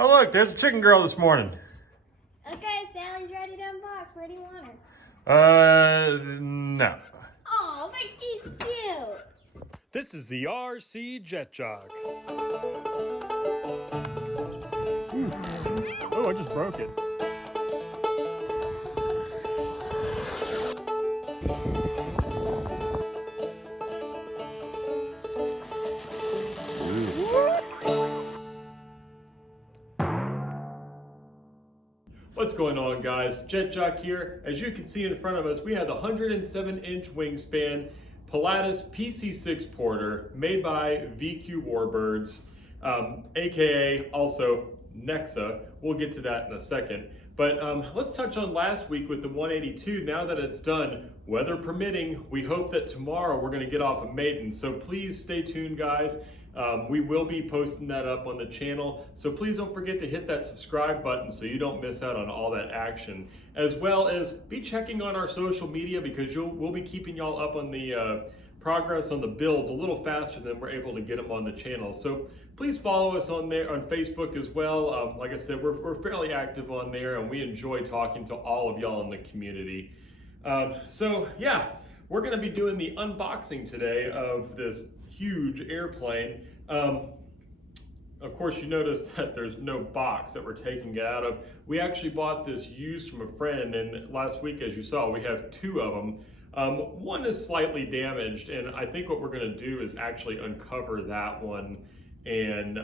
Oh look, there's a chicken girl this morning. Okay, Sally's ready to unbox. Where do you want her? No. Oh, but she's cute. This is the RC Jet Jock. Oh, I just broke it. What's going on, guys? Jet Jock here. As you can see in front of us, we have the 107-inch wingspan Pilatus PC-6 Porter made by VQ Warbirds, aka also Nexa. We'll get to that in a second. But let's touch on last week with the 182. Now that it's done, weather permitting, we hope that tomorrow we're going to get off of Maiden. So please stay tuned, guys. We will be posting that up on the channel, so please don't forget to hit that subscribe button so you don't miss out on all that action, as well as be checking on our social media, because we'll be keeping y'all up on the progress on the builds a little faster than we're able to get them on the channel. So please follow us on there on Facebook as well. Like I said, we're fairly active on there, and we enjoy talking to all of y'all in the community. So yeah, we're going to be doing the unboxing today of this huge airplane. Of course, you notice that there's no box that we're taking it out of. We actually bought this used from a friend, and last week, as you saw, we have two of them. One is slightly damaged, and I think what we're going to do is actually uncover that one and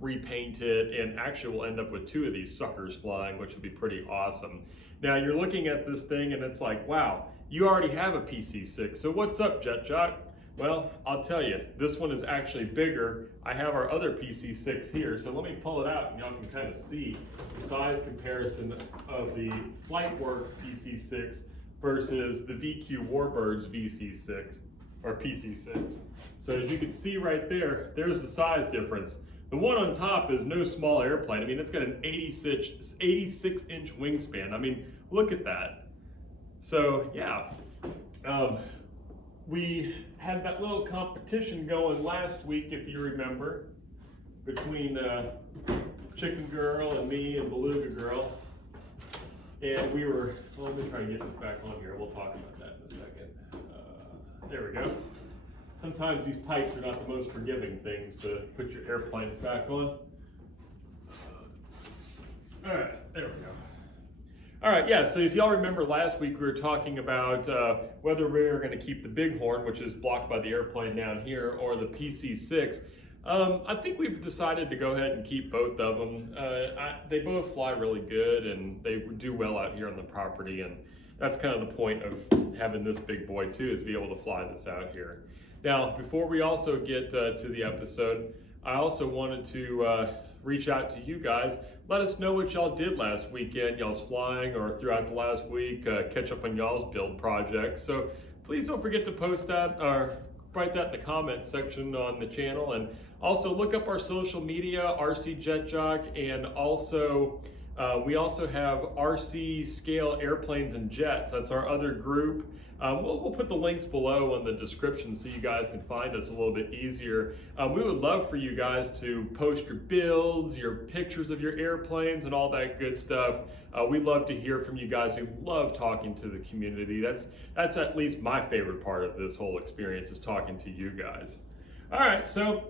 repaint it, and actually we'll end up with two of these suckers flying, which would be pretty awesome. Now you're looking at this thing and it's like, wow, you already have a PC-6, so what's up, Jet Jock? Well, I'll tell you, this one is actually bigger. I have our other PC-6 here, so let me pull it out and y'all can kind of see the size comparison of the Flightwork PC-6 versus the VQ Warbirds VC6 or PC-6. So as you can see right there, there's the size difference. The one on top is no small airplane. I mean, it's got an 86-inch wingspan. I mean, look at that. So yeah. We had that little competition going last week, if you remember, between Chicken Girl and me and Beluga Girl. And we were, well, let me try to get this back on here. We'll talk about that in a second. There we go. Sometimes these pipes are not the most forgiving things to put your airplanes back on. All right, there we go. All right, yeah, so if y'all remember last week, we were talking about whether we were going to keep the Bighorn, which is blocked by the airplane down here, or the PC-6. I think we've decided to go ahead and keep both of them. They both fly really good, and they do well out here on the property, and that's kind of the point of having this big boy too, is to be able to fly this out here. Now, before we also get to the episode, I also wanted to reach out to you guys. Let us know what y'all did last weekend, y'all's flying, or throughout the last week, catch up on y'all's build projects. So please don't forget to post that or write that in the comment section on the channel. And also look up our social media, RC Jet Jock, and also we also have RC Scale Airplanes and Jets. That's our other group. We'll put the links below in the description so you guys can find us a little bit easier. We would love for you guys to post your builds, your pictures of your airplanes, and all that good stuff. We love to hear from you guys. We love talking to the community. That's at least my favorite part of this whole experience, is talking to you guys. All right, so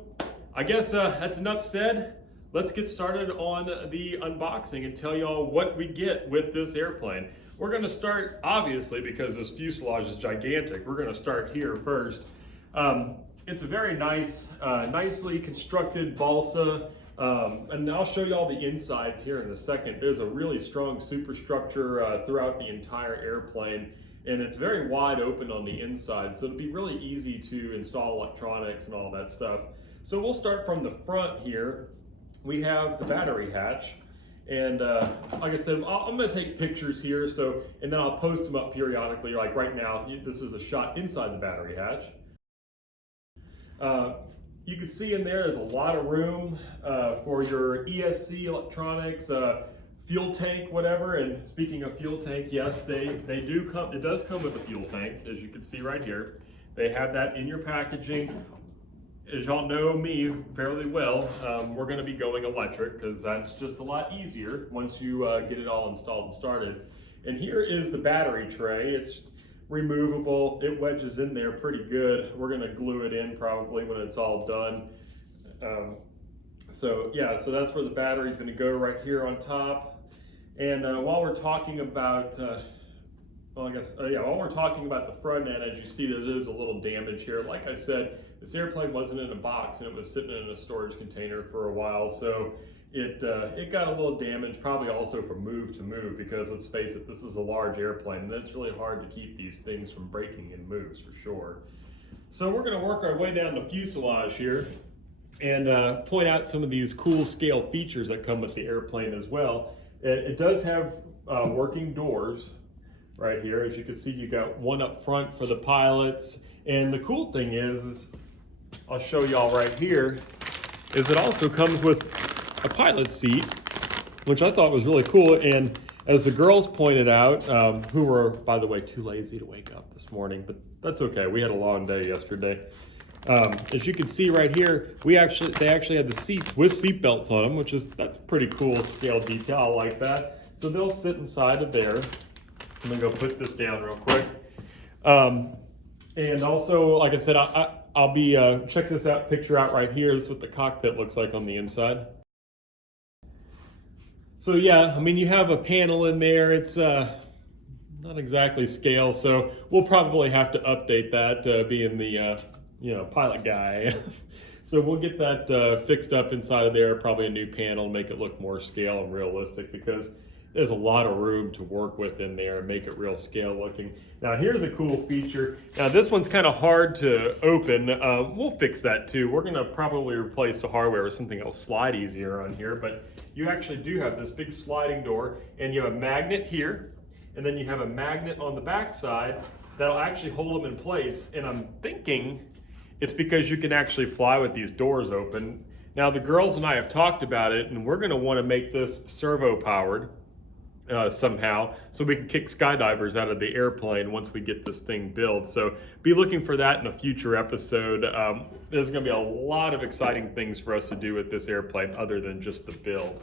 I guess that's enough said. Let's get started on the unboxing and tell y'all what we get with this airplane. We're going to start, obviously, because this fuselage is gigantic, we're going to start here first. It's a very nice, nicely constructed balsa, and I'll show y'all the insides here in a second. There's a really strong superstructure throughout the entire airplane, and it's very wide open on the inside, so it'll be really easy to install electronics and all that stuff. So we'll start from the front here. We have the battery hatch, and like I said, I'm going to take pictures here, and then I'll post them up periodically. Like right now, this is a shot inside the battery hatch. You can see in there's a lot of room for your ESC electronics, fuel tank, whatever. And speaking of fuel tank, yes, they do come. It does come with a fuel tank, as you can see right here. They have that in your packaging. as y'all know me fairly well, we're going to be going electric because that's just a lot easier once you get it all installed and started. And here is the battery tray. It's removable. It wedges in there pretty good. We're going to glue it in probably when it's all done. So that's where the battery is going to go, right here on top. And while we're talking about while we're talking about the front end, as you see, there is a little damage here. Like I said, this airplane wasn't in a box and it was sitting in a storage container for a while, so it got a little damaged, probably also from move to move, because let's face it, this is a large airplane and it's really hard to keep these things from breaking in moves for sure. So we're going to work our way down the fuselage here and point out some of these cool scale features that come with the airplane as well. It does have working doors right here. As you can see, you got one up front for the pilots. And the cool thing is I'll show y'all right here, is it also comes with a pilot seat, which I thought was really cool. And as the girls pointed out, who were, by the way, too lazy to wake up this morning, but that's okay. We had a long day yesterday. As you can see right here, they actually had the seats with seat belts on them, that's pretty cool scale detail. I like that. So they'll sit inside of there. I'm gonna go put this down real quick. And also, like I said, I'll be check this picture out right here. This is what the cockpit looks like on the inside. So yeah, I mean, you have a panel in there. It's not exactly scale, so we'll probably have to update that, being the pilot guy. So we'll get that fixed up inside of there, probably a new panel, make it look more scale and realistic, because there's a lot of room to work with in there and make it real scale looking. Now here's a cool feature. Now this one's kind of hard to open. We'll fix that too. We're gonna probably replace the hardware with something that'll slide easier on here, but you actually do have this big sliding door, and you have a magnet here, and then you have a magnet on the back side that'll actually hold them in place. And I'm thinking it's because you can actually fly with these doors open. Now the girls and I have talked about it, and we're gonna wanna make this servo powered somehow, so we can kick skydivers out of the airplane once we get this thing built. So be looking for that in a future episode. There's gonna be a lot of exciting things for us to do with this airplane other than just the build.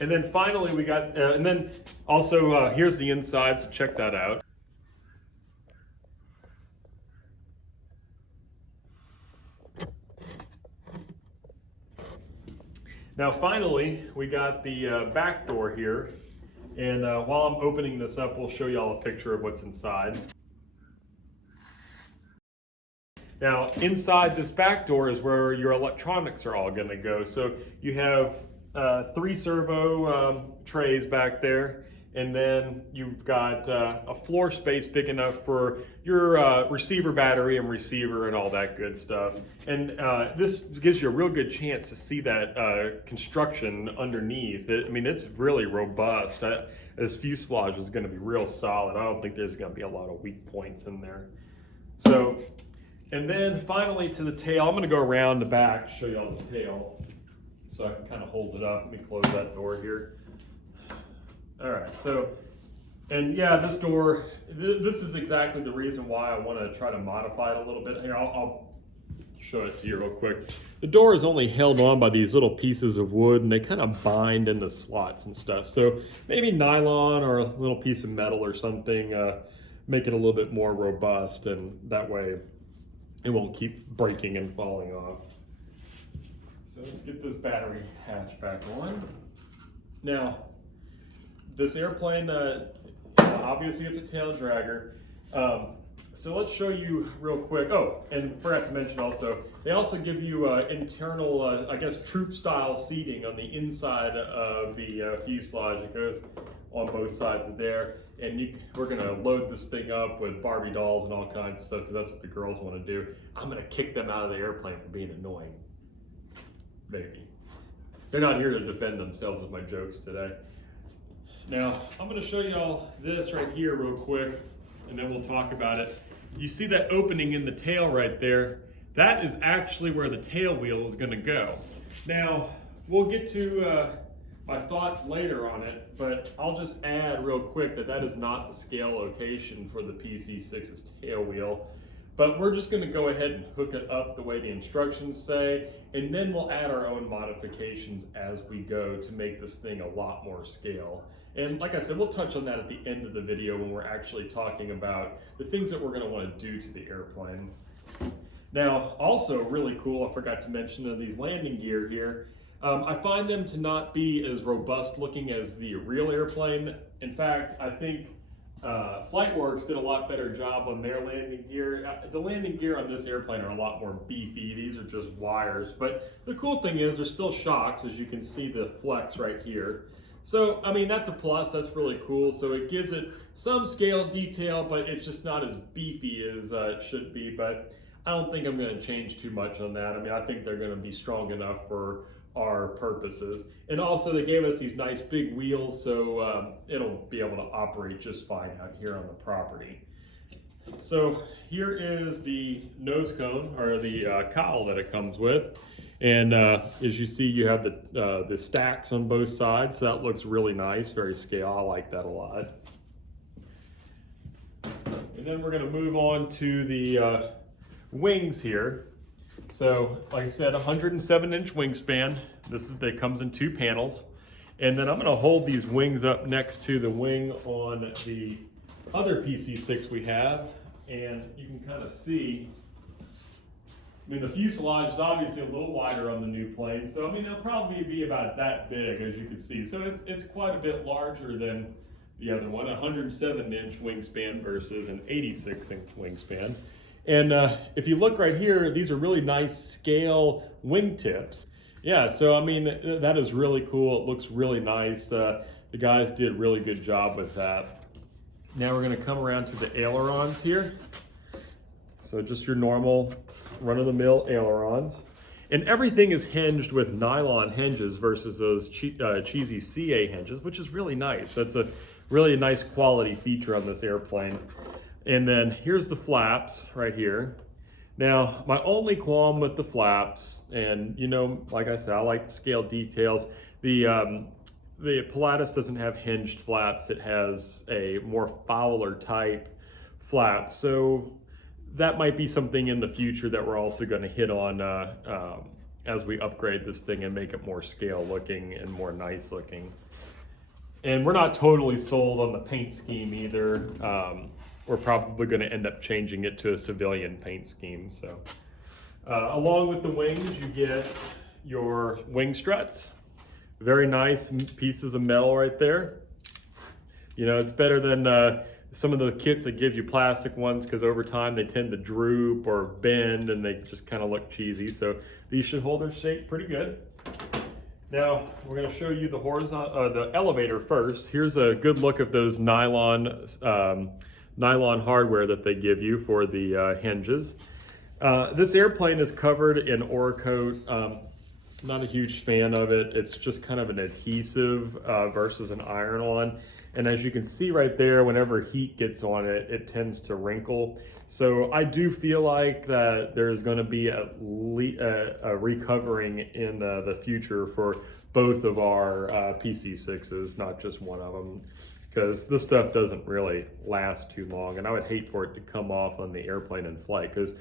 And then finally we got, and then also here's the inside, so check that out. Now finally, we got the back door here. And while I'm opening this up, we'll show y'all a picture of what's inside. Now, inside this back door is where your electronics are all gonna go. So you have 3 servo trays back there, and then you've got a floor space big enough for your receiver battery and receiver and all that good stuff. And this gives you a real good chance to see that construction underneath. I mean, it's really robust. This fuselage is gonna be real solid. I don't think there's gonna be a lot of weak points in there. So, and then finally to the tail, I'm gonna go around the back, show y'all the tail. So I can kind of hold it up. Let me close that door here. All right, so, and yeah, this door, this is exactly the reason why I want to try to modify it a little bit. Here, I'll show it to you real quick. The door is only held on by these little pieces of wood, and they kind of bind into slots and stuff. So maybe nylon or a little piece of metal or something, make it a little bit more robust, and that way it won't keep breaking and falling off. So let's get this battery hatch back on. Now, this airplane, obviously it's a tail dragger. So let's show you real quick. Oh, and forgot to mention also, they also give you internal, I guess, troop style seating on the inside of the fuselage. It goes on both sides of there. And we're gonna load this thing up with Barbie dolls and all kinds of stuff, because that's what the girls wanna do. I'm gonna kick them out of the airplane for being annoying. Maybe. They're not here to defend themselves with my jokes today. Now, I'm gonna show y'all this right here real quick, and then we'll talk about it. You see that opening in the tail right there? That is actually where the tail wheel is gonna go. Now, we'll get to my thoughts later on it, but I'll just add real quick that that is not the scale location for the PC-6's tail wheel. But we're just gonna go ahead and hook it up the way the instructions say, and then we'll add our own modifications as we go to make this thing a lot more scale. And like I said, we'll touch on that at the end of the video when we're actually talking about the things that we're gonna wanna do to the airplane. Now, also really cool, I forgot to mention these landing gear here. I find them to not be as robust looking as the real airplane. In fact, I think FlightWorks did a lot better job on their landing gear. The landing gear on this airplane are a lot more beefy. These are just wires. But the cool thing is there's still shocks, as you can see the flex right here. So, I mean, that's a plus. That's really cool. So it gives it some scale detail, but it's just not as beefy as it should be. But I don't think I'm going to change too much on that. I mean, I think they're going to be strong enough for our purposes. And also they gave us these nice big wheels, so it'll be able to operate just fine out here on the property. So here is the nose cone, or the cowl that it comes with. And as you see, you have the stacks on both sides. So that looks really nice, very scale. I like that a lot. And then we're gonna move on to the wings here. So, like I said, 107-inch wingspan. That comes in 2 panels. And then I'm gonna hold these wings up next to the wing on the other PC-6 we have. And you can kind of see, I mean, the fuselage is obviously a little wider on the new plane. So, I mean, they'll probably be about that big, as you can see. So it's quite a bit larger than the other one, 107-inch wingspan versus an 86-inch wingspan. And if you look right here, these are really nice scale wingtips. Yeah, so I mean, that is really cool. It looks really nice. The guys did a really good job with that. Now we're gonna come around to the ailerons here. So just your normal run-of-the-mill ailerons. And everything is hinged with nylon hinges versus those cheesy CA hinges, which is really nice. That's a really nice quality feature on this airplane. And then here's the flaps right here. Now, my only qualm with the flaps, and you know, like I said, I like the scale details. The Pilatus doesn't have hinged flaps. It has a more Fowler type flap. So that might be something in the future that we're also going to hit on as we upgrade this thing and make it more scale looking and more nice looking. And we're not totally sold on the paint scheme either. We're probably going to end up changing it to a civilian paint scheme. So, along with the wings, you get your wing struts. Very nice pieces of metal right there. You know, it's better than some of the kits that give you plastic ones, because over time they tend to droop or bend and they just kind of look cheesy. So these should hold their shape pretty good. Now we're going to show you the horizontal, the elevator first. Here's a good look at those nylon hardware that they give you for the hinges. This airplane is covered in Oracoat. Not a huge fan of it. It's just kind of an adhesive versus an iron-on. And as you can see right there, whenever heat gets on it, it tends to wrinkle. So I do feel like that there's going to be a recovering in the future for both of our PC-6s, not just one of them, because this stuff doesn't really last too long. And I would hate for it to come off on the airplane in flight, because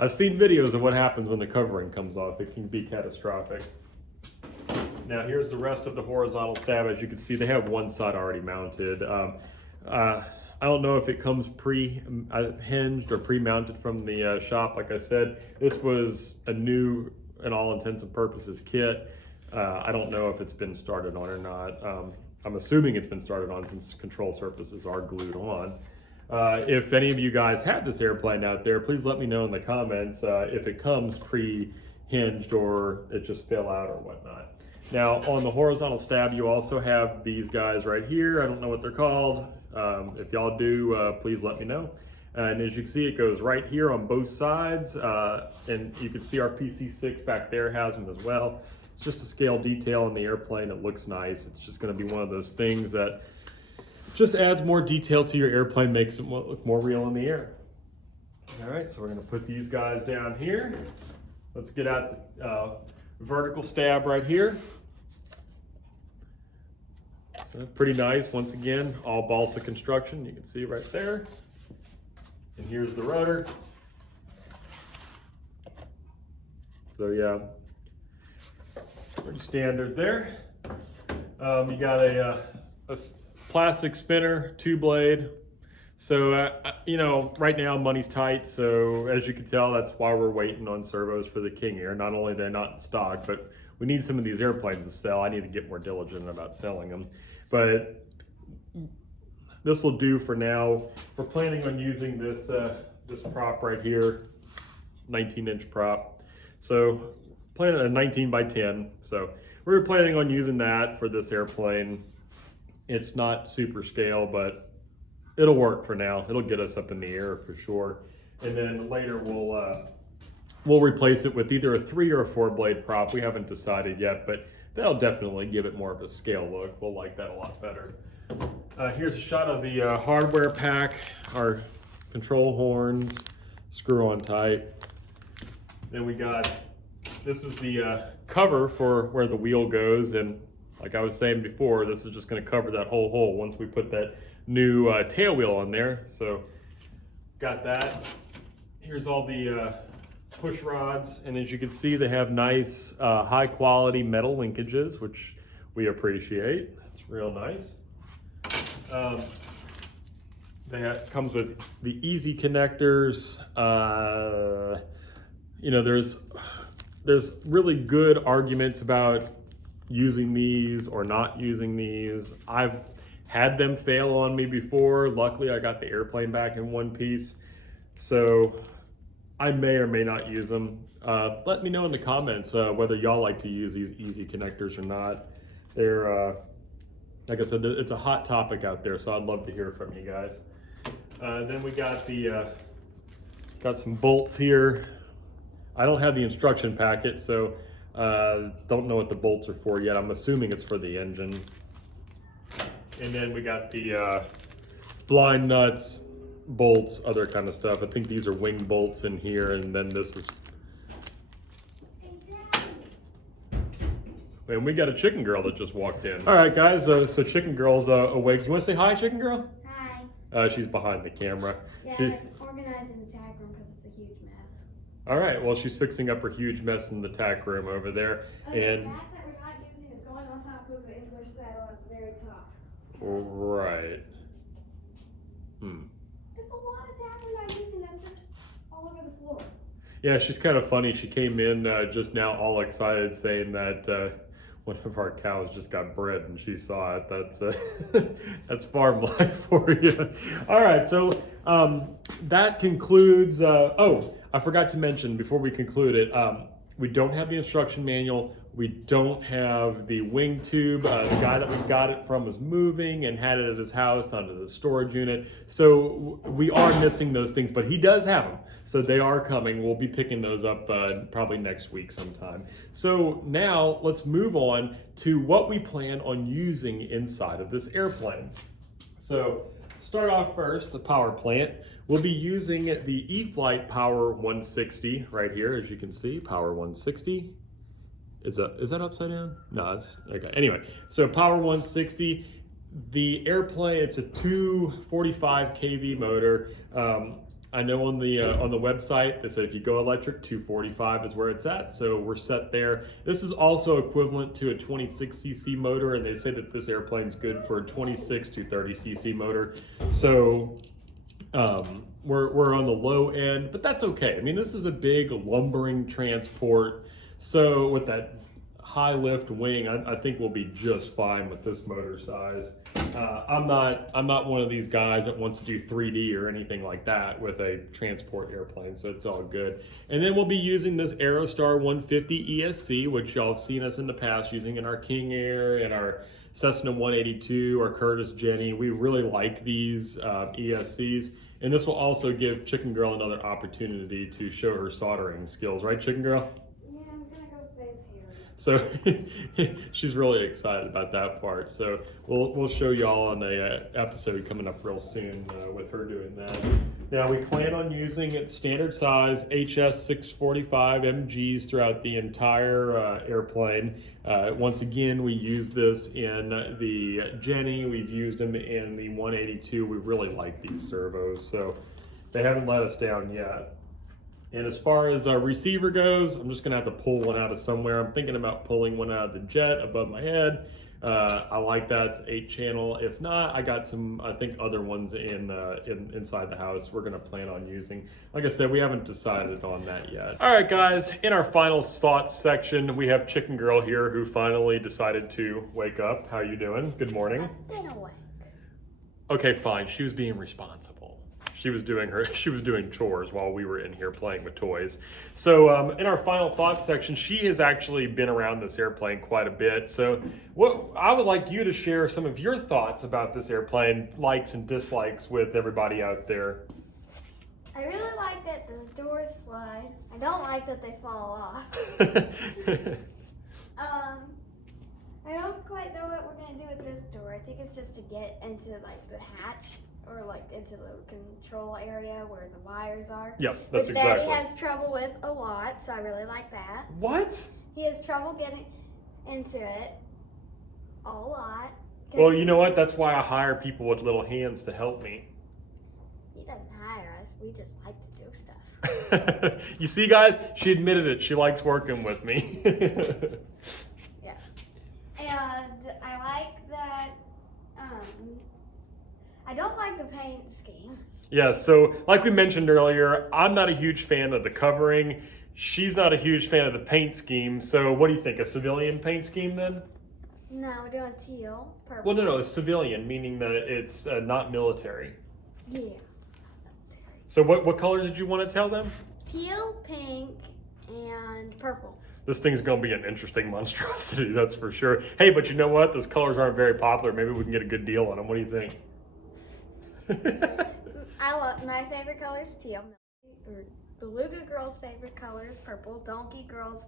I've seen videos of what happens when the covering comes off. It can be catastrophic. Now here's the rest of the horizontal stab. As you can see, they have one side already mounted. I don't know if it comes pre-hinged or pre-mounted from the shop. Like I said, this was a new, in all intents and purposes, kit. I don't know if it's been started on or not. I'm assuming it's been started on since control surfaces are glued on. If any of you guys have this airplane out there, please let me know in the comments if it comes pre-hinged or it just fell out or whatnot. Now on the horizontal stab, you also have these guys right here. I don't know what they're called. If y'all do, please let me know. And as you can see, it goes right here on both sides. And you can see our PC-6 back there has them as well. It's just a scale detail on the airplane. It looks nice. It's just going to be one of those things that just adds more detail to your airplane, makes it look more real in the air. All right, so we're going to put these guys down here. Let's get out the vertical stab right here. So pretty nice. Once again, all balsa construction. You can see right there. And here's the rudder. So yeah, pretty standard there. You got a plastic spinner, 2-blade. So, you know, right now money's tight, so as you can tell, that's why we're waiting on servos for the King Air. Not only they're not in stock, but we need some of these airplanes to sell. I need to get more diligent about selling them. But this will do for now. We're planning on using this, this prop right here, 19-inch prop. So, planning a 19 by 10. So, we're planning on using that for this airplane. It's not super scale, but it'll work for now. It'll get us up in the air for sure. And then later we'll replace it with either a 3 or a 4-blade prop. We haven't decided yet, but that'll definitely give it more of a scale look. We'll like that a lot better. Here's a shot of the hardware pack, our control horns, screw-on type. Then we got, this is the cover for where the wheel goes, and like I was saying before, this is just going to cover that whole hole once we put that new tail wheel on there. So got that. Here's all the push rods, and as you can see, they have nice high quality metal linkages, which we appreciate. That's real nice. Comes with the easy connectors. You know, there's really good arguments about using these or not using these. I've had them fail on me before. Luckily, I got the airplane back in one piece. So I may or may not use them. Let me know in the comments whether y'all like to use these easy connectors or not. They're, like I said, it's a hot topic out there, so I'd love to hear from you guys. Then we got got some bolts here. I don't have the instruction packet, so don't know what the bolts are for yet. I'm assuming it's for the engine. And then we got the blind nuts, bolts, other kind of stuff. I think these are wing bolts in here, and then this is... And we got a chicken girl that just walked in. All right, guys, so chicken girl's awake. You want to say hi, chicken girl? Hi. She's behind the camera. Yeah, I'm organizing the tack room because it's a huge mess. All right, well, she's fixing up her huge mess in the tack room over there. And the tack that we're not using is going on top of the English saddle at the very top. Right. There's a lot of tack we're not using that's just all over the floor. Yeah, she's kind of funny. She came in just now all excited saying that one of our cows just got bred and she saw it. That's that's farm life for you. All right, so that concludes, oh, I forgot to mention before we conclude it, we don't have the instruction manual. We don't have the wing tube. The guy that we got it from was moving and had it at his house under the storage unit. So we are missing those things, but he does have them. So they are coming. We'll be picking those up probably next week sometime. So now let's move on to what we plan on using inside of this airplane. So start off first, the power plant. We'll be using the E-flite Power 160 right here, as you can see, Power 160. Is that upside down? No, it's okay. Anyway, so Power 160, the airplane, it's a 245 kV motor. I know on the website they said if you go electric, 245 is where it's at, so we're set there. This is also equivalent to a 26cc motor, and they say that this airplane's good for a 26 to 30cc motor. So we're on the low end, but that's okay. I mean, this is a big lumbering transport. So with that high lift wing, I think we'll be just fine with this motor size. I'm not one of these guys that wants to do 3D or anything like that with a transport airplane, so it's all good. And then we'll be using this Aerostar 150 ESC, which y'all have seen us in the past using in our King Air and our Cessna 182 or Curtiss Jenny. We really like these ESCs. And this will also give Chicken Girl another opportunity to show her soldering skills, right, Chicken Girl? So she's really excited about that part. So we'll show y'all on a episode coming up real soon with her doing that. Now we plan on using it standard size HS 645 MGs throughout the entire airplane. Once again, we use this in the Jenny. We've used them in the 182. We really like these servos, so they haven't let us down yet. And as far as our receiver goes, I'm just gonna have to pull one out of somewhere. I'm thinking about pulling one out of the Jet above my head. I like that, it's 8-channel. If not, I got some, I think, other ones inside the house we're gonna plan on using. Like I said, we haven't decided on that yet. All right, guys, in our final thoughts section, we have Chicken Girl here who finally decided to wake up. How you doing? Good morning. I've been awake. Okay, fine, she was being responsible. She was doing chores while we were in here playing with toys. So in our final thoughts section, she has actually been around this airplane quite a bit. So I would like you to share some of your thoughts about this airplane, likes and dislikes with everybody out there. I really like that the doors slide. I don't like that they fall off. I don't quite know what we're gonna do with this door. I think it's just to get into like the hatch or like into the control area where the wires are. Yep, that's which exactly. Daddy has trouble with a lot, so I really like that. What? He has trouble getting into it a lot. Well, you know what? That's why I hire people with little hands to help me. He doesn't hire us. We just like to do stuff. You see, guys, she admitted it. She likes working with me. Yeah. And I like that, I don't like the paint scheme. Yeah, so like we mentioned earlier, I'm not a huge fan of the covering. She's not a huge fan of the paint scheme. So what do you think, a civilian paint scheme then? No, we're doing teal, purple. Well, no, a civilian, meaning that it's not military. Yeah. So what colors did you want to tell them? Teal, pink, and purple. This thing's going to be an interesting monstrosity, that's for sure. Hey, but you know what? Those colors aren't very popular. Maybe we can get a good deal on them. What do you think? I love my favorite color is teal. Or Beluga Girl's favorite color is purple. Donkey Girl's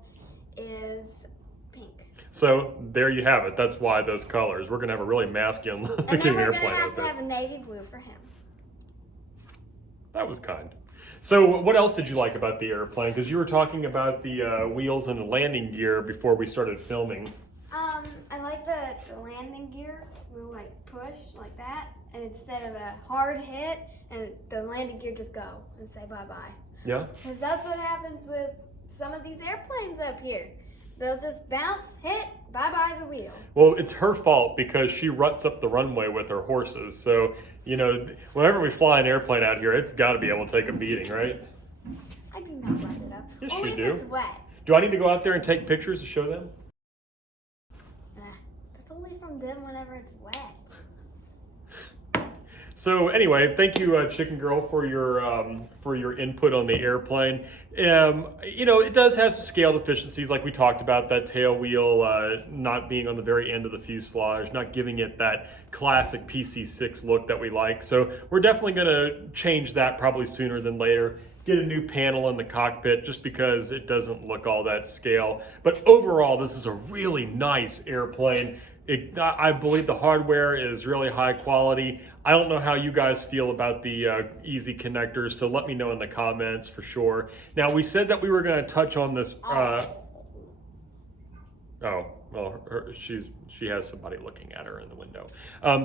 is pink. So there you have it. That's why those colors. We're going to have a really masculine And looking then we're airplane gonna out have to there. have a navy blue for him. That was kind. So what else did you like about the airplane? Because you were talking about the wheels and the landing gear before we started filming. I like the landing gear. We'll like push like that, and instead of a hard hit, and the landing gear just go and say bye-bye. Yeah? Because that's what happens with some of these airplanes up here. They'll just bounce, hit, bye-bye the wheel. Well, it's her fault because she ruts up the runway with her horses. So, you know, whenever we fly an airplane out here, it's got to be able to take a beating, right? I do not rut it up. Yes, Only you if do. it's wet. Do I need to go out there and take pictures to show them? That's only from them whenever it's wet. So anyway, thank you, Chicken Girl, for your input on the airplane. You know, it does have some scale deficiencies, like we talked about. That tail wheel not being on the very end of the fuselage, not giving it that classic PC-6 look that we like. So we're definitely going to change that probably sooner than later. Get a new panel in the cockpit just because it doesn't look all that scale. But overall, this is a really nice airplane. I believe the hardware is really high quality. I don't know how you guys feel about the easy connectors, so let me know in the comments for sure. Now, we said that we were going to touch on this. Oh, well, she has somebody looking at her in the window.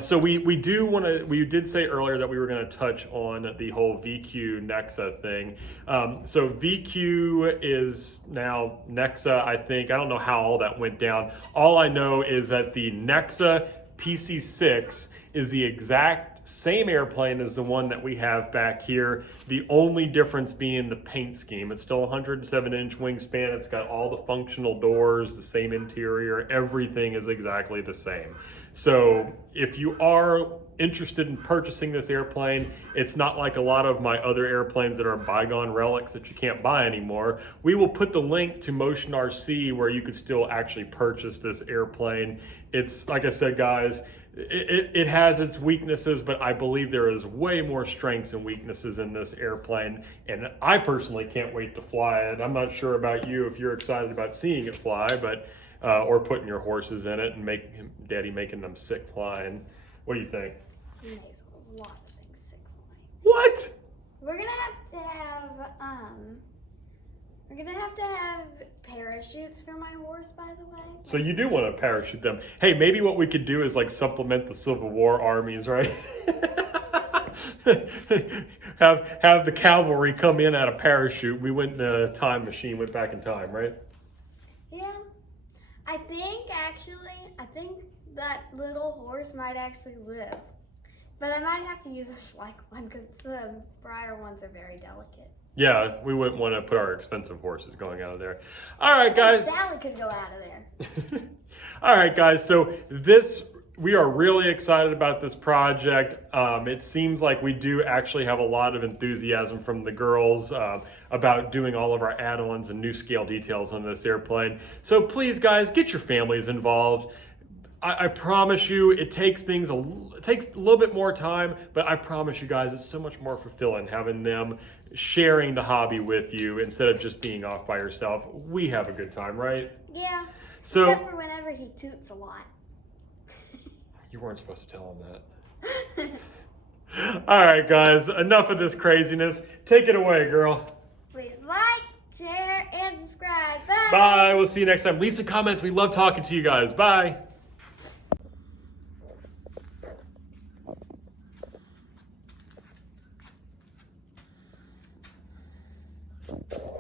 So we did say earlier that we were going to touch on the whole VQ Nexa thing. So VQ is now Nexa, I think. I don't know how all that went down. All I know is that the Nexa PC-6 is the exact same airplane as the one that we have back here. The only difference being the paint scheme. It's still 107-inch wingspan. It's got all the functional doors, the same interior. Everything is exactly the same. So if you are interested in purchasing this airplane, it's not like a lot of my other airplanes that are bygone relics that you can't buy anymore. We will put the link to Motion RC where you could still actually purchase this airplane. It's, like I said, guys, it has its weaknesses, but I believe there is way more strengths and weaknesses in this airplane, and I personally can't wait to fly it. I'm not sure about you if you're excited about seeing it fly, but or putting your horses in it and Daddy making them sick flying. What do you think? He makes a lot of things sick flying. What? We're gonna have to have parachutes for my horse, by the way. So you do want to parachute them. Hey, maybe what we could do is like supplement the Civil War armies, right? have the cavalry come in at a parachute. We went in a time machine, went back in time, right? Yeah. I think that little horse might actually live. But I might have to use a Schleich one because the Breyer ones are very delicate. Yeah, we wouldn't want to put our expensive horses going out of there. All right, guys. Sally could go out of there. All right, guys. So we are really excited about this project. It seems like we do actually have a lot of enthusiasm from the girls about doing all of our add-ons and new scale details on this airplane. So please, guys, get your families involved. I promise you, it takes a little bit more time, but I promise you guys, it's so much more fulfilling having them sharing the hobby with you instead of just being off by yourself. We have a good time, right? Yeah. So, except for whenever he toots a lot. You weren't supposed to tell him that. All right, guys, enough of this craziness. Take it away, girl. Please like, share, and subscribe. Bye. Bye. We'll see you next time. Leave some comments. We love talking to you guys. Bye. Thank you.